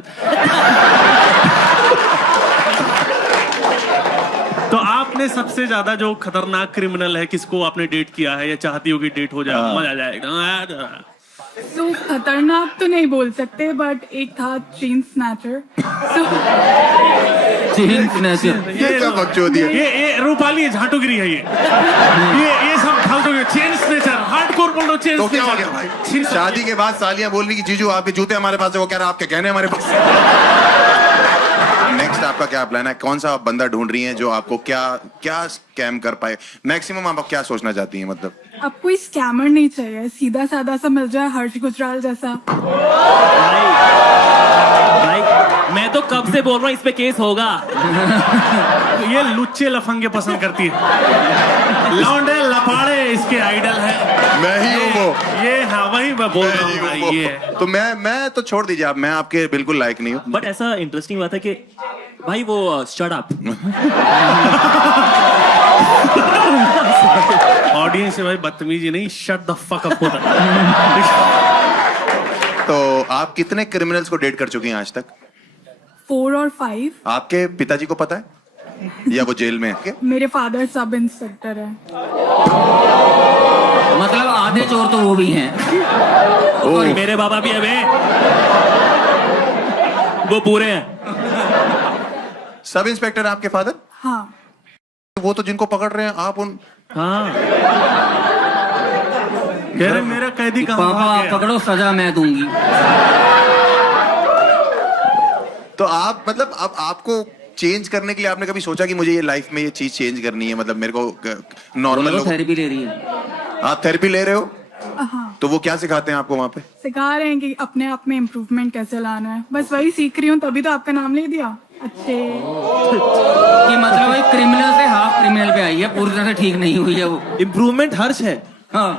तो आपने सबसे ज्यादा जो खतरनाक क्रिमिनल है, किसको आपने डेट किया है या चाहती हो कि डेट हो जाए? मजा आ जाएगा। तो खतरनाक तो नहीं बोल सकते, बट एक था चेन स्नैचर। चेन स्नैचर, ये क्या बकचोदी है? ये रूपाली झाटुगिरी है ये सब फालतू के। चेन स्नैचर हार्डकोर बोल रहा हूँ। चेन तो क्या हो गया भाई? शादी के बाद सालियां बोल रही कि जीजू आपके जूते हमारे पास है, वो कह रहा आपके गहने हमारे पास। नेक्स्ट आपका क्या प्लान है? कौन सा बंदा ढूंढ रही हैं जो आपको क्या स्कैम कर पाए? मैक्सिमम आप क्या सोचना चाहती हैं? मतलब अब कोई स्कैमर नहीं चाहिए, सीधा साधा सा मिल जाए, हर्ष गुजराल जैसा। भाई मैं तो कब से बोल रहा हूँ इस पे केस होगा। ये लुच्चे लफंगे पसंद करती है, लौंडे लपाड़े इसके आइडल है। मैं ही हूँ वो। ये हाँ, वही मैं बोल रहा हूँ भाई। ये तो मैं तो छोड़ दीजिए आप, मैं आपके बिल्कुल लायक नहीं हूँ। बट ऐसा इंटरेस्टिंग बात है कि भाई वो शट अप। ऑडियंस से भाई बदतमीजी नहीं, शट द फक अप होता है। तो आप कितने क्रिमिनल्स को डेट कर चुकी हैं आज तक? 4 और 5। आपके पिताजी को पता है या वो जेल में है? मेरे फादर सब इंस्पेक्टर है। मतलब आधे चोर तो वो भी हैं। मेरे बाबा भी है, वो पूरे हैं। सब इंस्पेक्टर आपके फादर? हाँ। वो तो जिनको पकड़ रहे हैं आप उन। हाँ, कह रहे मेरा कैदी कहाँ पापा आप पकड़ो, सजा मैं दूंगी। तो आप मतलब अब आपको चेंज करने के लिए आपने कभी सोचा कि मुझे ये लाइफ में ये चीज चेंज करनी है? मतलब मेरे को नॉर्मल लोग। थेरेपी ले रही है। आप थेरेपी ले रहे हो? हाँ। तो वो क्या सिखाते हैं आपको वहाँ पे? सिखा रहे हैं कि अपने आप में इम्प्रूवमेंट कैसे लाना है, बस वही सीख रही हूँ, तभी तो आपका नाम ले दिया। अच्छे कि मतलब भाई क्रिमिनल से हाफ क्रिमिनल पे आई है, पूरी तरह से ठीक नहीं हुई है वो। इम्प्रूवमेंट हर्ष है। हाँ,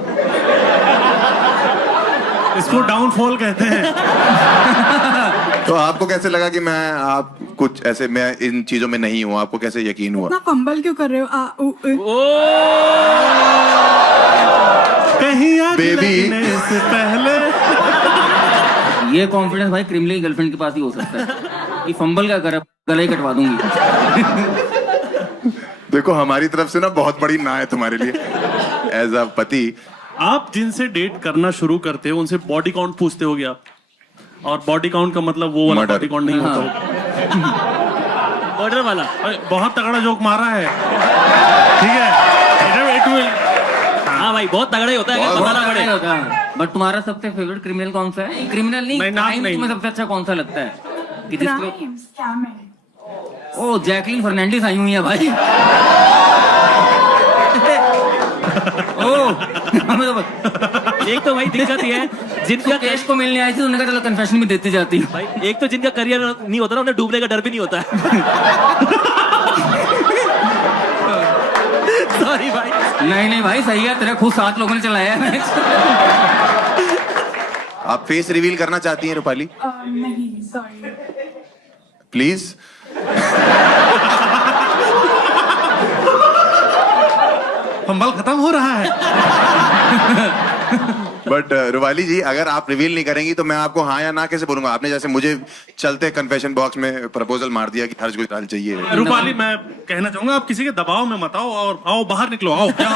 इसको डाउनफॉल कहते हैं। तो आपको कैसे लगा कि आप कुछ ऐसे, मैं इन चीजों में नहीं हूँ? आपको कैसे यकीन हुआ? इतना फंबल क्यों कर रहे हो? कहीं आग बेबी लगने से पहले। ये कॉन्फिडेंस भाई क्रिमिनल की गर्लफ्रेंड के पास ही हो सकता है कि फंबल का कर, गला ही कटवा दूंगी। देखो हमारी तरफ से ना बहुत बड़ी ना है तुम्हारे लिए एज अ पति। आप जिनसे डेट करना शुरू करते हो उनसे बॉडी काउंट पूछते होगे आप, और बॉडी काउंट का मतलब वो वाला बॉडी काउंट नहीं होता। ऑर्डर वाला बहुत तगड़ा जोक मारा है, ठीक है? हाँ भाई बहुत तगड़ा ही होता है, बताना पड़ेगा। बट तुम्हारा सबसे फेवरेट क्रिमिनल कौन सा है? क्रिमिनल नहीं, तुम्हें सबसे अच्छा कौन सा लगता है? कि ओ जैकलिन फर्नांडिस आई हुई है भाई। एक तो भाई दिक्कत ये है जिनका कैश को मिलने आई थी, उन्होंने कहा चलो कन्फेशन में देते जाती है। भाई एक तो जिनका करियर नहीं होता ना, उन्हें डूबने का डर भी नहीं होता है। सॉरी भाई। नहीं भाई सही है, तेरा खुद 7 लोगों ने चलाया है। आप फेस रिवील करना चाहती हैं रूपाली? नहीं, सॉरी। प्लीज। फंबल खत्म हो रहा है। बट रूपाली जी, अगर आप रिवील नहीं करेंगी तो मैं आपको हाँ या ना कैसे बोलूंगा? आपने जैसे मुझे चलते कन्फेशन बॉक्स में प्रपोजल मार दिया कि हर्ष गुजराल चाहिए। रूपाली, मैं कहना चाहूंगा आप किसी के दबाव में मत आओ और आओ बाहर निकलो, आओ क्या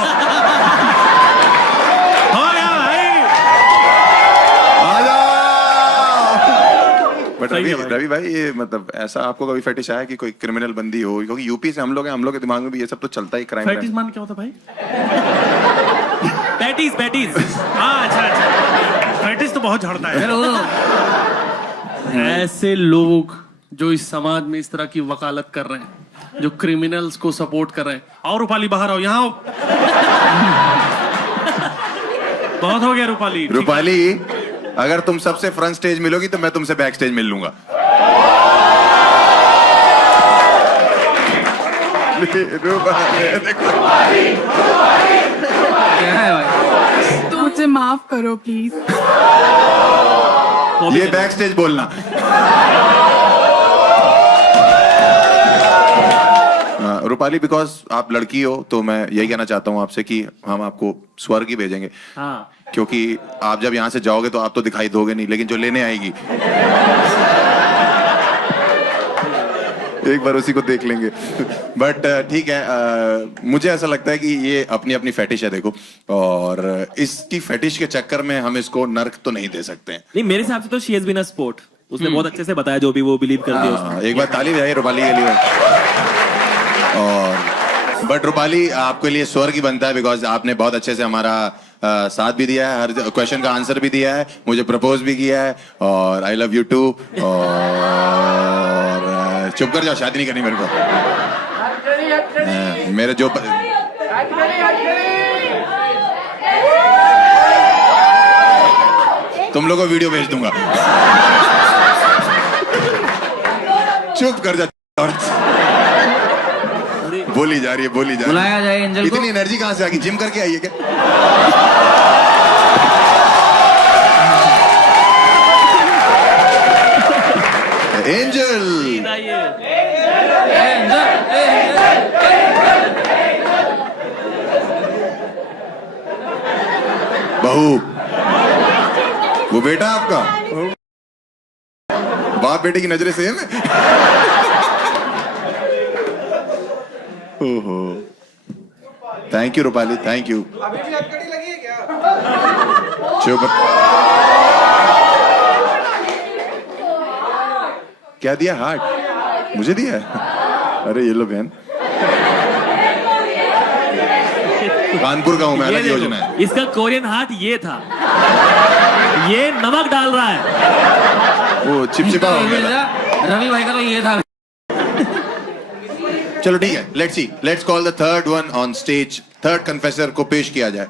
बट रवि भाई, ये मतलब ऐसा आपको कभी फेटिश आया कि कोई क्रिमिनल बंदी हो? क्योंकि यूपी से हम लोग हैं, हम लोग के दिमाग में भी ये सब तो चलता ही क्राइम। फेटिश मान क्या होता भाई? पैटीज। हाँ, अच्छा। फेटिश तो बहुत झड़ता है। ऐसे लोग जो इस समाज में इस तरह की वकालत कर रहे हैं, जो क्रिमिनल्स को सपोर्ट कर रहे हैं। आओ रूपाली, बाहर आओ, यहाँ आओ। बहुत हो गया रूपाली। रूपाली, अगर तुम सबसे फ्रंट स्टेज मिलोगी तो मैं तुमसे बैक स्टेज मिल लूंगा। तो मुझे माफ करो प्लीज। ये बैक स्टेज बोलना। रूपाली, बिकॉज आप लड़की हो तो मैं यही कहना चाहता हूँ आपसे कि हम आपको स्वर्ग ही भेजेंगे। हाँ। क्योंकि आप जब यहाँ से जाओगे तो आप तो दिखाई दोगे नहीं, लेकिन जो लेने आएगी एक बार उसी को देख लेंगे। बट ठीक है, मुझे ऐसा लगता है कि ये अपनी अपनी फेटिश है, देखो, और इसकी फेटिश के चक्कर में हम इसको नर्क तो नहीं दे सकते हैं। नहीं, मेरे हिसाब से तो she has been a sport. उसने बहुत अच्छे से बताया जो भी वो बिलीव करती है। एक बार ताली बजाइए रूपाली के लिए। और बट रूपाली, आपके लिए स्वर्ग ही बनता है, बिकॉज आपने बहुत अच्छे से हमारा साथ भी दिया है, हर क्वेश्चन का आंसर भी दिया है, मुझे प्रपोज भी किया है, और आई लव यू टू। और चुप कर जाओ, शादी नहीं करनी मेरे को। मेरे जो तुम लोगों को वीडियो भेज दूंगा। चुप कर जा। बोली जा रही है। बुलाया जाए एंजल को। इतनी एनर्जी कहाँ से आ गई? जिम करके आई है क्या? एंजल, बहू, वो बेटा आपका? बाप बेटे की नजरें सेम है। ओहो, thank you Rupali, thank you. अभी भी अटकड़ी लगी है क्या? चुप। क्या दिया? हार्ट मुझे दिया है? अरे ये लो बहन, कानपुर का हूं मैं, अलग योजना है। इसका कोरियन हार्ट ये था, ये नमक डाल रहा है। वो चिपचिपा हो गया। रवि भाई का तो ये था। चलो ठीक है, let's see, let's call the third one on stage. Third confessor को पेश किया जाए।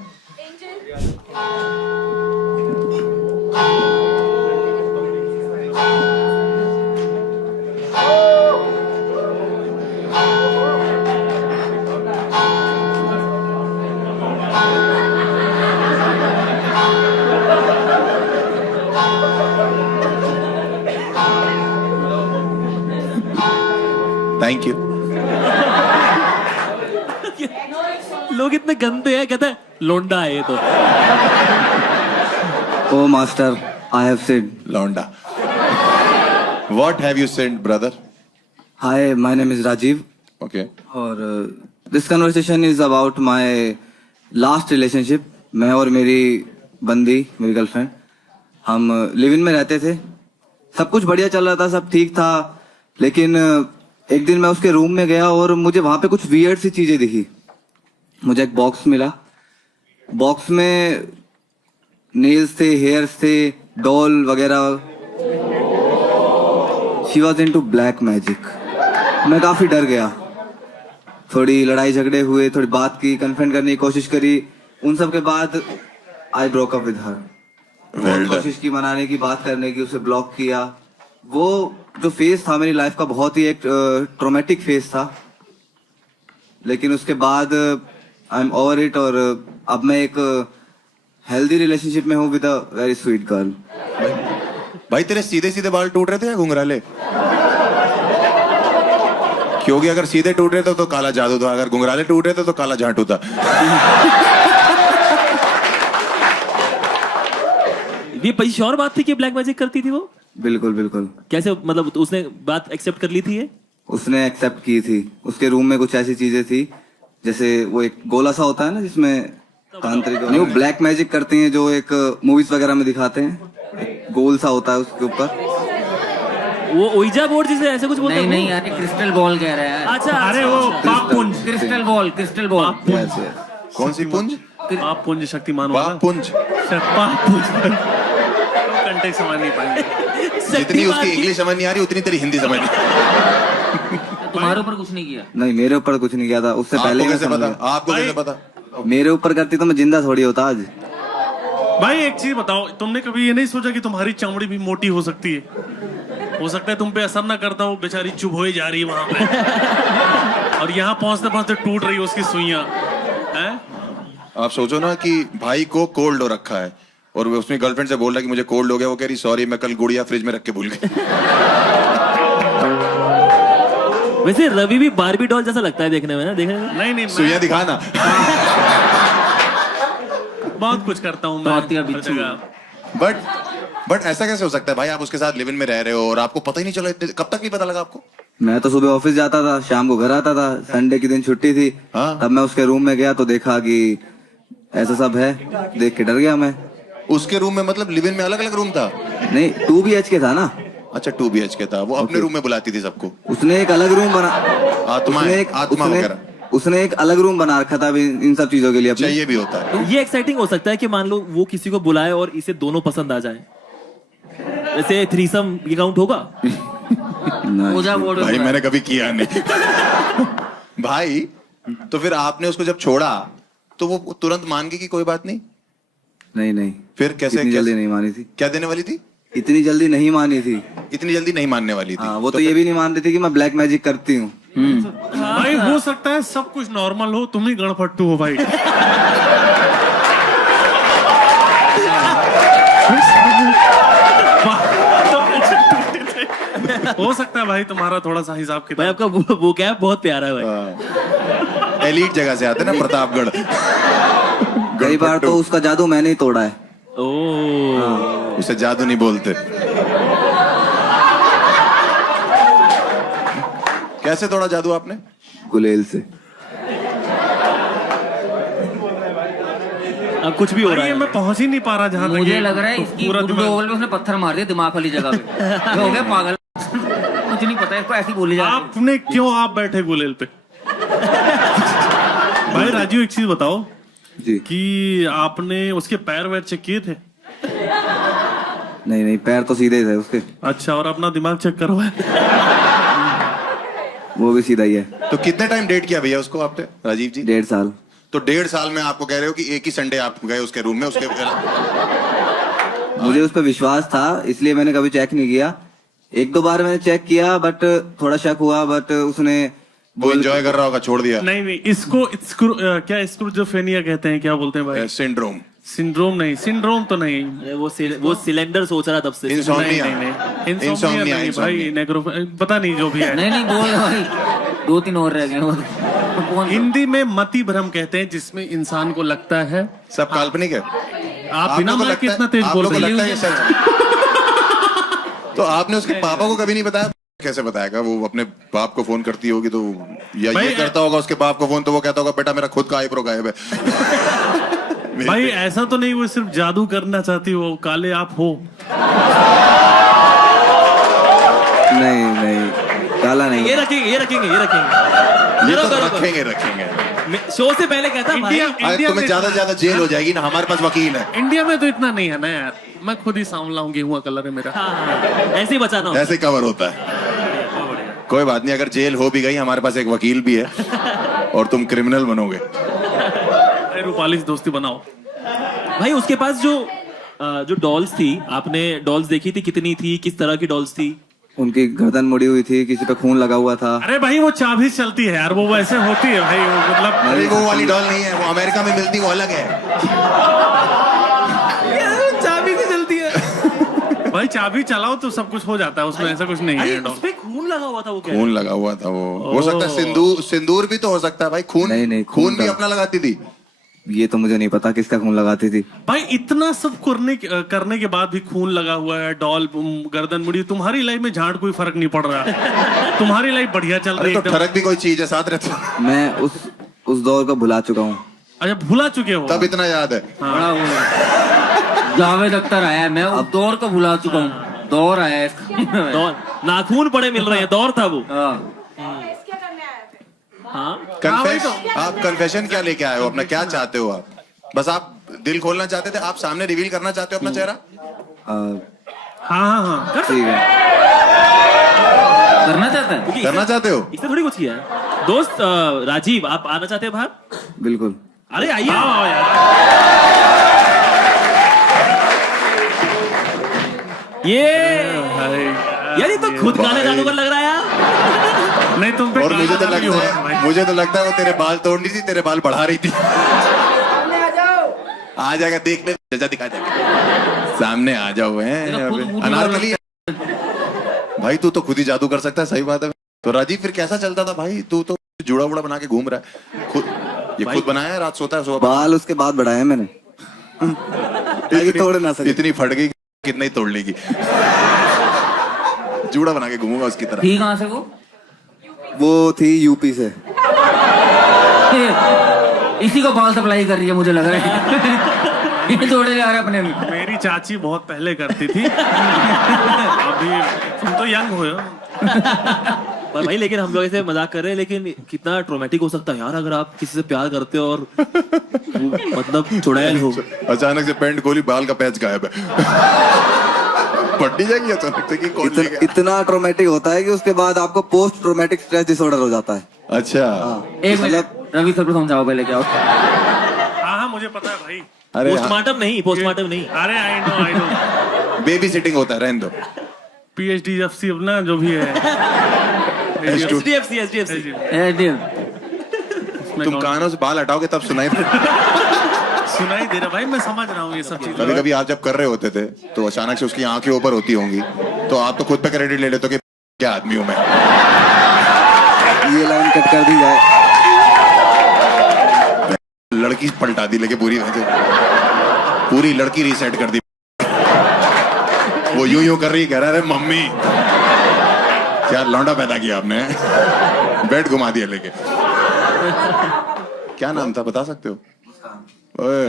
Thank you. लोग इतने गंदे हैं, कहते हैं लोंडा है ये तो। Oh master, I have said लौंडा। What have you said brother? Hi, my name is Rajiv. Okay. और this conversation is about my last relationship. मैं और मेरी बंदी, मेरी गर्लफ्रेंड, हम लिव इन में रहते थे। सब कुछ बढ़िया चल रहा था, सब ठीक था। लेकिन एक दिन मैं उसके रूम में गया और मुझे वहां पे कुछ वियर्ड सी चीजें दिखी। मुझे एक बॉक्स मिला। बॉक्स में नेल्स थे, हेयर्स थे, डॉल वगैरह। She was into black magic. मैं काफी डर गया। थोड़ी लड़ाई झगड़े हुए, थोड़ी बात की, कन्फ्रंट करने की कोशिश करी। उन सब के बाद I broke up with her. कोशिश की मनाने की, बात करने की, उसे ब्लॉक किया। वो जो फेज था मेरी लाइफ का, बहुत ही एक ट्रॉमेटिक फेज था। लेकिन उसके बाद आई एम ओवर इट, और अब मैं एक हेल्दी रिलेशनशिप में हूँ with a very sweet girl. भाई तेरे सीधे सीधे बाल टूट रहे थे या घुंघराले? क्योंकि अगर सीधे टूट रहे थे तो काला जादू था, अगर घुंघराले टूट रहे थे तो काला झांटू था। ये पहली श्योर बात थी कि ब्लैक मैजिक करती थी वो? बिल्कुल बिल्कुल। कैसे, मतलब उसने बात एक्सेप्ट कर ली थी ये? उसने एक्सेप्ट की थी। उसके रूम में कुछ ऐसी चीजें थी, जैसे वो एक गोला सा होता है ना जिसमें तांत्रिक, नहीं वो ब्लैक मैजिक करती हैं जो एक मूवीज वगैरह में दिखाते हैं, एक गोल सा होता है उसके ऊपर। वो ओइजा बोर्ड जिसे ऐसे कुछ बोलते हैं? नहीं यार, क्रिस्टल बॉल कह रहा है। अच्छा, अरे वो पाप पुंज, क्रिस्टल बॉल, क्रिस्टल बॉल। कौन सी पुंज? पाप पुंज शक्तिमान पाप पुंज। पाप पुंज कंटेक्स्ट समझ नहीं पाएंगे। जितनी उसकी इंग्लिश समझ नहीं आ रही उतनी तेरी हिंदी समझ नहीं। तुम्हारे ऊपर कुछ नहीं किया? नहीं, मेरे ऊपर कुछ नहीं किया था। उससे पहले आपको कैसे पता? आपको कैसे पता? मेरे ऊपर करती तो मैं जिंदा थोड़ी होता आज। भाई एक चीज बताओ, तुमने कभी ये नहीं सोचा कि तुम्हारी चमड़ी भी मोटी हो सकती है? हो सकता है तुम पे असर ना करता हो, बेचारी चुभ हो जा रही है वहां पे और यहाँ पहुंचते पहुंचते टूट रही है उसकी सुइयां हैं। आप सोचो ना कि भाई को कोल्ड हो रखा है और वो उसने गर्लफ्रेंड से बोल रहा है कि मुझे कोल्ड हो गया, वो कह रही सॉरी मैं कल गुड़िया फ्रिज में रख के भूल गई। वैसे रवि भी बारबी डॉल जैसा लगता है देखने में ना, देखने में। नहीं सुइयां दिखाना। बहुत कुछ करता हूँ मैं। बट ऐसा कैसे हो सकता है भाई? आप उसके साथ लिव इन में रह रहे हो और आपको पता ही नहीं चला? कब तक नहीं पता लगा आपको? मैं तो सुबह ऑफिस जाता था, शाम को घर आता था, संडे के दिन छुट्टी थी। तब मैं उसके रूम में गया तो देखा कि ऐसा सब है, देख के डर गया मैं। उसके रूम में मतलब लिव इन में अलग अलग रूम था? नहीं, 2 BHK था ना। अच्छा 2 BHK था। वो अपने रूम में बुलाती थी सबको? उसने एक अलग रूम बना, आत्मा वगैरह उसने एक अलग रूम बना रखा था इन सब चीजों के लिए। अच्छा ये भी होता है। ये एक्साइटिंग हो सकता है कि मान लो वो किसी को बुलाए और इसे दोनों पसंद आ जाए, जैसे थ्रीसम ये काउंट होगा? भाई मैंने कभी किया नहीं। भाई तो फिर आपने उसको जब छोड़ा तो वो तुरंत मान गई कि कोई बात नहीं? नहीं। फिर कैसे? इतनी जल्दी नहीं मानी थी। क्या देने वाली थी? इतनी जल्दी नहीं मानी थी। इतनी जल्दी नहीं मानने वाली थी? वो तो ये भी नहीं मान रही थी कि मैं ब्लैक मैजिक करती हूँ। भाई हो सकता है सब कुछ नॉर्मल हो, तुम ही गणपट्टू हो भाई। हो सकता है भाई तुम्हारा थोड़ा सा हिसाब किताब। भाई आपका वो क्या है, बहुत प्यारा है भाई। एलीट जगह से आते ना, प्रतापगढ़। कई बार तो उसका जादू मैंने ही तोड़ा है। उसे जादू नहीं बोलते। कैसे तोड़ा जादू आपने? गुलेल से। अब कुछ भी हो रहा है, मैं पहुंच ही नहीं पा रहा जहाँ मुझे लग रहा है इसकी गुंडोगल में उसने पत्थर मार दिया दिमाग वाली जगह पे। हो गया पागल। कुछ नहीं पता इसको, ऐसी बोली जा। आपने क्यों आप बैठे गुलेल पे? भाई राजू एक चीज बताओ जी, कि आपने उसके पैर वैर चेक किए थे? नहीं, पैर तो सीधे ही थे उसके। अच्छा, और अपना दिमाग चेक करवाए? वो भी सीधा ही है। तो कितने टाइम डेट किया भैया उसको आपने, राजीव जी? 1.5 साल। तो 1.5 साल में आपको कह रहे हो कि एक ही संडे आप गए उसके रूम में? उसके मुझे उस पर विश्वास था इसलिए मैंने कभी चेक नहीं किया। 1-2 बार मैंने चेक किया बट थोड़ा शक हुआ, बट उसने वो एंजॉय कर रहा होगा, छोड़ दिया। नहीं, इसको क्या स्क्रूजोफेनिया कहते हैं, क्या बोलते हैं भाई? सिंड्रोम। सिंड्रोम नहीं, सिंड्रोम तो नहीं, वो सिलेंडर सोच रहा तब से। इंसोम्निया नहीं भाई, पता नहीं जो भी है। नहीं बोल भाई, 2-3 और रह गए। हिंदी में मति भ्रम कहते हैं, जिसमें इंसान को लगता है सब काल्पनिक है। आप बिना माइक के इतना तेज बोल रहे हैं। तो आपने उसके पापा को कभी नहीं बताया? कैसे बताएगा? वो अपने बाप को फोन करती होगी तो, या ये करता होगा उसके बाप को फोन, तो वो कहता होगा बेटा मेरा खुद का आईब्रो गायब है। भाई ऐसा तो नहीं वो सिर्फ जादू करना चाहती हो, काले आप हो? नहीं, काला नहीं। ये रखेंगे। रखेंगे। शो से पहले कहता इंडिया तुम्हें ज्यादा जेल हो जाएगी ना, हमारे पास वकील है। इंडिया में तो इतना नहीं है ना यार, मैं खुद ही सांवला हूँ, गेहूं कलर है मेरा। ऐसे ही बचाना, ऐसे कवर होता है। कोई बात नहीं, अगर जेल हो भी गई हमारे पास एक वकील भी है और तुम क्रिमिनल बनोगे। रूपाली से दोस्ती बनाओ भाई। उसके पास जो डॉल्स थी, आपने डॉल्स देखी थी? कितनी थी, किस तरह की डॉल्स थी? उनकी गर्दन मुड़ी हुई थी, किसी पे खून लगा हुआ था। अरे भाई वो चाबी चलती है यार, वो वैसे होती है भाई, वो मतलब। अरे वो वाली डॉल नहीं है, वो अमेरिका में मिलती, वो अलग है। चाबी से चलती है भाई, चाबी चलाओ तो सब कुछ हो जाता है उसमें, ऐसा कुछ नहीं है। उसपे खून लगा हुआ था, वो क्या? खून लगा हुआ था वो। हो सकता है सिंदूर भी तो हो सकता है भाई। खून भी अपना लगाती थी। ये तो मुझे नहीं पता किसका खून लगाती थी। भाई इतना सब करने के बाद भी खून लगा हुआ है, डॉल गर्दन मुड़ी, तुम्हारी लाइफ में झाड़ कोई फर्क नहीं पड़ रहा है। तुम्हारी लाइफ बढ़िया चल रही है। तो फर्क भी कोई चीज है साथ रहते। मैं उस दौर को भुला चुका हूँ। अच्छा भुला चुके हो? तब इतना याद है। बड़ा वो है। जावेद अख्तर आया, मैं उस दौर को भुला चुका हूँ। दौर आया है। दौर नाखून पड़े मिल रहे हैं, दौर था वो। आप कन्फेशन क्या लेके आए हो अपना, क्या चाहते हो आप? बस आप दिल खोलना चाहते थे, आप सामने रिवील करना चाहते हो अपना चेहरा? हाँ ठीक है। करना चाहता है? करना चाहते हो? इसने थोड़ी कुछ किया है। दोस्त राजीव, आप आना चाहते हैं बाहर? बिल्कुल। अरे आइए। ये यार ये तो खुद गाने गाने पर लग रहा है यार। नहीं तुम पे और मुझे तो लगता है वो तेरे बाल तोड़ रही थी, तेरे बाल बढ़ा रही थी। आ जाएगा देखने, जजा दिखा जाएगा। सामने आ जाओ हैं अनारकली। भाई तू तो खुद ही जादू कर सकता है, सही बात है। तो राजीव फिर कैसा चलता था भाई? तू तो जुड़ा उड़ा बना के घूम रहा है खुद। ये खुद बनाया है, रात सोता है सुबह बाल उसके बाद बढ़ाए मैंने। तोड़ ना सके। इतनी फट गई कितना ही तोड़ लेगी। जूड़ा बना के घूमूंगा उसकी तरह। ठीक कहाँ से वो थी यूपी से। इसी को बाल सप्लाई कर रही है मुझे लग रहा है। ये तोड़े जा रहे अपने में। मेरी चाची बहुत पहले करती थी। अभी तुम तो यंग हो। पर भाई लेकिन हम लोग ऐसे मजाक कर रहे हैं, लेकिन कितना ट्रोमेटिक हो सकता है यार अगर आप किसी से प्यार करते हो और मतलब चुड़ैल हो। अचानक से पैंट खोली, बाल का पैच गायब है। पट्टी जाएगी अचानक से कि कौन ले गया? इतना ट्रोमेटिक होता है कि उसके बाद आपको पोस्ट ट्रोमेटिक स्ट्रेस डिसऑर्डर हो जाता है। अच्छा। एक मिनट रवि सर को समझाओ पहले क्या होता है। हाँ मुझे पता है भाई। अरे पोस्टमार्टम नहीं। अरे आई नो। बेबी सिटिंग होता है, रहने दो। PhD अपना जो भी है। SDFC। तुम कानों से बाल हटाओगे तब सुनाई सुनाई दे रहा भाई, मैं समझ रहा हूँ ये सब चीजें। कभी कभी आप जब कर रहे होते थे तो अचानक से उसकी आंखें ऊपर होती होंगी, तो आप तो खुद पे क्रेडिट ले लेते हो कि क्या आदमी हूं मैं। ये लाइन कट कर दी जाए। लड़की पलटा दी लेके पूरी लड़की रीसेट कर दी। वो यूं कर रही, कह रहा है मम्मी क्या लौंडा पैदा किया आपने। बेड घुमा दिया लेके। क्या नाम था बता सकते हो? ओए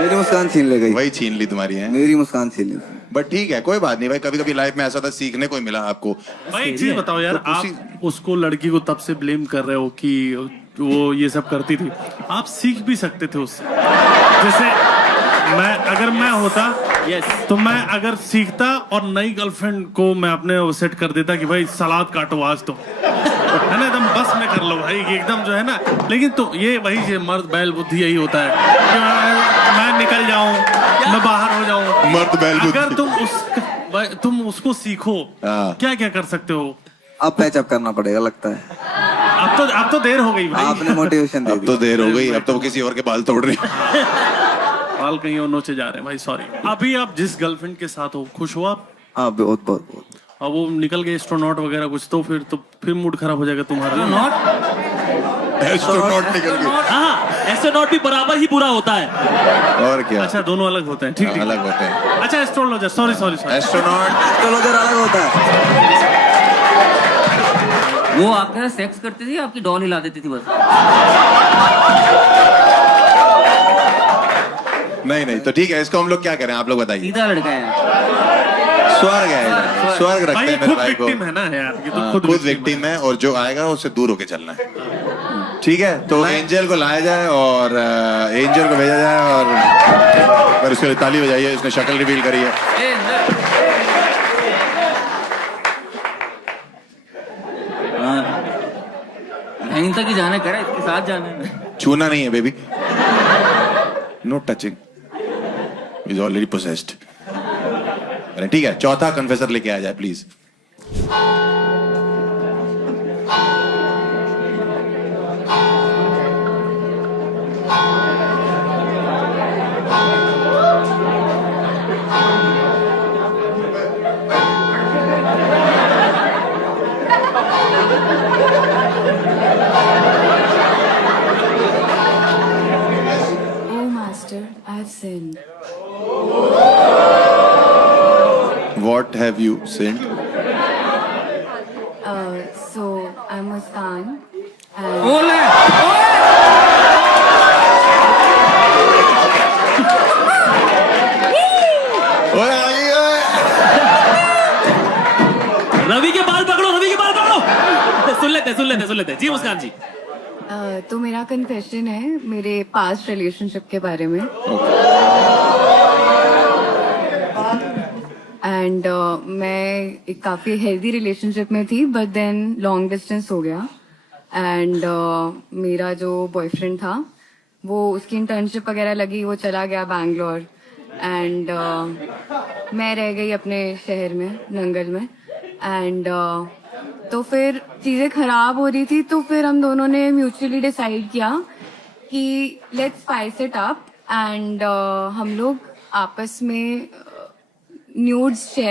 मेरी मुस्कान छीन ले गई। वही छीन ली तुम्हारी है। मेरी मुस्कान छीन ली। बट ठीक है, कोई बात नहीं भाई। कभी कभी लाइफ में ऐसा था, सीखने को मिला आपको। भाई एक चीज बताओ यार, तो आप उसको लड़की को तब से ब्लेम कर रहे हो कि वो ये सब करती थी। आप सीख भी सकते थे उससे। जैसे अगर मैं होता तो मैं अगर सीखता और नई गर्लफ्रेंड को मैं अपने सेट कर देता कि भाई सलाद काटो आज तो, है ना, एकदम बस में कर लो भाई एकदम जो है ना। लेकिन तो ये वही मर्द बैल बुद्धि यही होता है कि मैं निकल जाऊं, मैं बाहर हो जाऊं। मर्द बैल बुद्धि। अगर तुम उसको सीखो, क्या क्या कर सकते हो? अब पैचअप करना पड़ेगा लगता है। अब तो देर हो गई भाई। आपने मोटिवेशन दे दी। अब तो देर हो गई, अब तो वो किसी और के बाल तोड़ रही। बाल कहीं और नोचे जा रहे हैं भाई, सॉरी। अभी आप जिस गर्लफ्रेंड के साथ हो खुश हो आप? हाँ बहुत। अब वो निकल गए एस्ट्रोनॉट वगैरह कुछ, तो फिर मूड खराब हो जाएगा तुम्हारा। एस्ट्रोनॉट निकल गए। हाँ एस्ट्रोनॉट भी बराबर ही बुरा होता है। और क्या? अच्छा दोनों अलग होते हैं। ठीक अलग होते हैं। अच्छा एस्ट्रोलॉजर, सॉरी। एस्ट्रोलॉजर अलग होता है। वो आपके साथ सेक्स करती थी, आपकी डॉल हिला देती थी बस। नहीं तो ठीक है, इसको हम लोग क्या करें आप लोग बताइए। सीधा लड़का है, स्वर्ग है, स्वर्ग रखते हैं मेरे भाई को। है ना यार, ये तो खुद विक्टिम है और जो आएगा उससे दूर होके चलना है। ठीक है, तो एंजल को लाया जाए और एंजल को भेजा जाए और उसके लिए ताली बजाइए। उसने शक्ल रिवील करी है। यहीं तक ही जाना करा, इसके साथ जाना है। छूना नहीं है baby, no touching, is already possessed. ठीक है, चौथा कन्फेसर लेके आ जाए please. What have you sent? So I'm Muskan. बोले ओए आई ओए। रवि के बाल पकड़ो, रवि के बाल पकड़ो। सुन लेते जी मुस्कान जी। तो मेरा कन्फेशन है मेरे पास्ट रिलेशनशिप के बारे में। एंड मैं एक काफी हेल्दी रिलेशनशिप में थी, बट देन लॉन्ग डिस्टेंस हो गया। एंड मेरा जो बॉयफ्रेंड था वो उसकी इंटर्नशिप वगैरह लगी, वो चला गया बैंगलोर। एंड मैं रह गई अपने शहर में, नंगल में। एंड तो फिर चीजें खराब हो रही थी, तो फिर हम दोनों ने म्यूचुअली डिसाइड किया कि let's spice it up. And हम लोग आपस में न्यूड्स शेयर